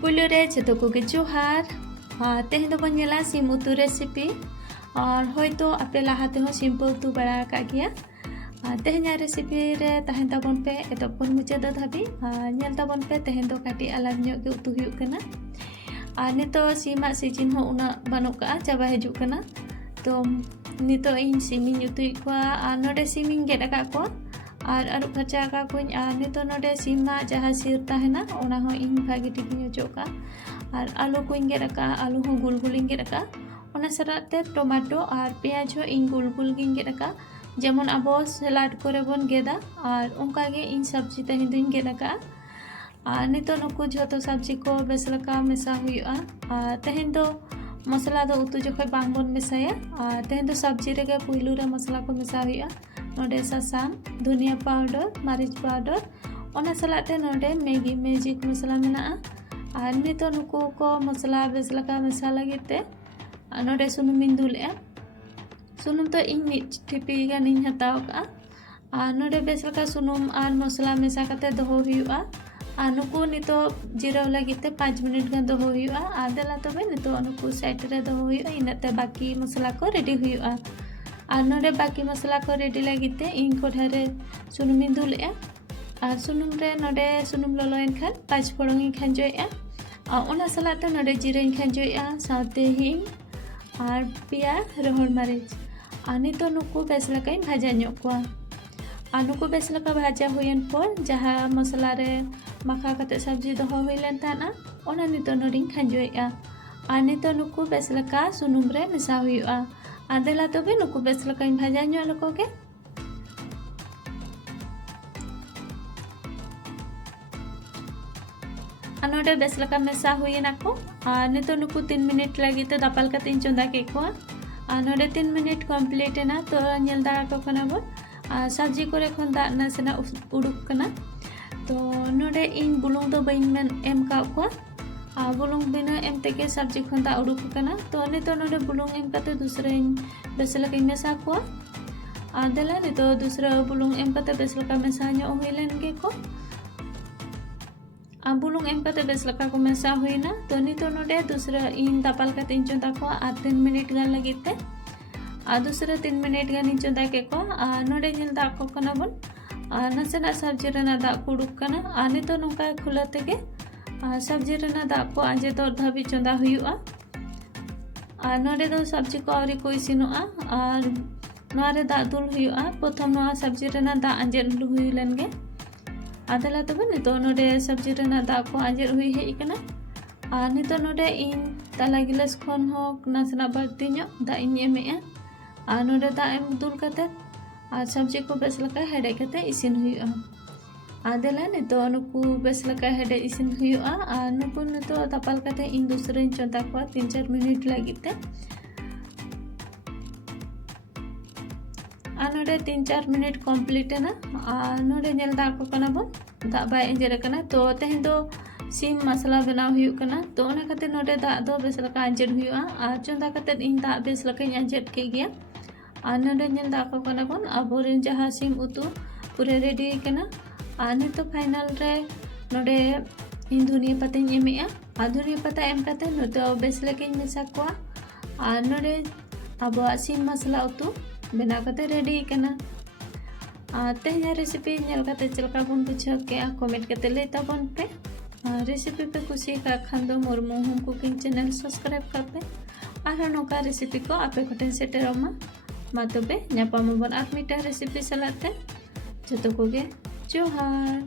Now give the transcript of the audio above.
पुलो रे जतो कोगे जोहार तेहे दो बन नेला सिम उतु रेसिपी और होयतो आपे लाहाते हो सिंपल उतु बड़ा का गया तेहेኛ रेसिपी रे तहन ताबन पे एतब खन मुचाद धाबी नेल ताबन पे तेहे दो काटी अलग ᱧᱚᱜ गे उतु हुयुग कना नितो सीमा सीजन हो उना बानुग का चाबा हिजुग कना तो नितो इन सिमिन उतुई को नोडे सिमिन गेड का को और अरुब फरचा का कुछ नितो नोडे सीमा जहाँ सिर तहना ओना हो इन भागी टिकिन जोका और आलू कुछ गेड का आलू हो गुल गुल गेड का ओना सराते टमाटो और प्याज हो इन गुल गुल गेड का जेमन आबो सलाद करे बन गेदा और उनका गे इन सब्जी तहे दिन गेड का नितो नुकु झतो सब्जी को बेस लका मेसा हुयुआ तेहेन दो मसला दो उतु जोखै बांग बन मेसाया तेहेन दो सब्जी रेगे पुइलु रे मसला को मेसा हुयुआ नोडे सासांग धनिया पाउडर मारिच पाउडर ओना सलाते नोडे मैगी मैजिक मसला मेना और नितो नुकु को मसला बेस लका मेसा लगिते नोडे सुनुमिन दुले सुनुम तो इन मिट टिपी गान इन हताव का नोडे बेस लका सुनुम और मसला मेसा कते दोहो हुयुआ नुकु नितो जीराव लगिते 5 मिनट गान दोहो हुयुआ आदेला तबे नितो नुकु साइड रे दोहो हुयुआ इनाते बाकी मसला को रेडी हुयुआ और नोडे बाकी मसला को रेडी लगिते इन कोठारे सुनुम इन दुले और सुनुम रे नोडे सुनुम ललोइन खान 5 फोड़ंग इन खांजोया ओना सलाते नोडे जीरा इन खांजोया साथे हिंग और पिया रोहड़ मारिच नितो नुकु बेस लका इन भाजा ᱧᱚᱜ कोआ नुकु बेस लका भाजा हुयन पर जहाँ मसला रे माखा कते सब्जी दोहो हुइलेन ताना ओना नितो नोडिन खांजोया नितो नुकु बेस लका सुनुम रे मेसा हुयुआ आदेला तबे नुकु बेस लका इन भाजा ᱧᱚᱜ लको के नोडे बेस लका मेसा हुयना को नितो नुकु 3 मिनट लगी तो दापाल कते इन चंदा के को नोडे 3 मिनट कंप्लीट ना तो नेल दाड़ा को कना बो सब्जी करे खन दा नासेना उडुक कना तो नोडे इन बुलुंग दो बइन मेन एम का को बुलुंग बिना एम तेके सब्जी खन दा उडुक कना तो नितो नोडे बुलुंग एम कते दूसरे बेस लका मेसा को आदेला नितो दूसरा बुलुंग एम कते बेस लका मेसा ᱧᱚᱜ हुइलेन के को बुलुंग एम कते बेस लका को मेसा हुइना तो नितो नोडे दूसरा इन दापाल कते इन चंदा को 3 मिनट गान लगिते दूसरा 3 मिनट गान इन चंदा के को नोडे नेल दा को कना बन नासेना सब्जी रेना दा को उडुक कना नितो नोका खुला तेगे सब्जी रेना दा को आजे तो धाबी चंदा हुयुआ नोडे दो सब्जी को आवरी को इसिनुआ और नोरे दा दुल हुयुआ प्रथम नोआ सब्जी रेना दा आंजेल हुइलेन गे आदेला तबे नितो नोडे सब्जी रेना दा को आंजेल हुई हेई कना नितो नोडे इन ताला गिलास खन हो नासना बाड़ती ᱧᱚᱜ दा इन एमेआ नोडे दा एम दुल कते सब्जी को बेस लका हेडे कते इसिन हुयुआ आदेला नितो नुकु बेस लका हेडे इसिन हुयुआ नुकु नितो दापाल कते इन दूसरे इन चंदा को 3-4 मिनट लगिते नोडे 3-4 मिनट कंप्लीट ना नोडे नेल दा को कना बन दा बाय इंजर कना तो तेहेन दो सीम मसाला बनाव हुयुग कना तो ओना कते नोडे दा दो बेस लका अंजेर हुयुआ चंदा कते इन दा बेस लका अंजेर के गया नोडे नेल दा को कना बन अबोरेन जहाँ सिम उतु पूरे रेडी कना नितो फाइनल रे नोडे इन धनिया पत्ता एमेआ धनिया पत्ता एम कते नितो बेस लका मेसा कोआ नोडे अब सिम मसाला उतु बनाव कते रेडी कना तेहेኛ रेसिपी नेल कते चलका बन बुझाव के कमेंट कते लई ताबन पे रेसिपी पे खुशी का खान दो Murmu home cooking channel subscribe करते और नोका रेसिपी को आपे कोटेन सेटेरमा मा तबे ᱧᱟᱯᱟᱢ ᱟᱵᱚᱱ ᱟᱨ ᱢᱤᱫᱴᱟᱝ रेसिपी सलाते जतो कोगे जोहार।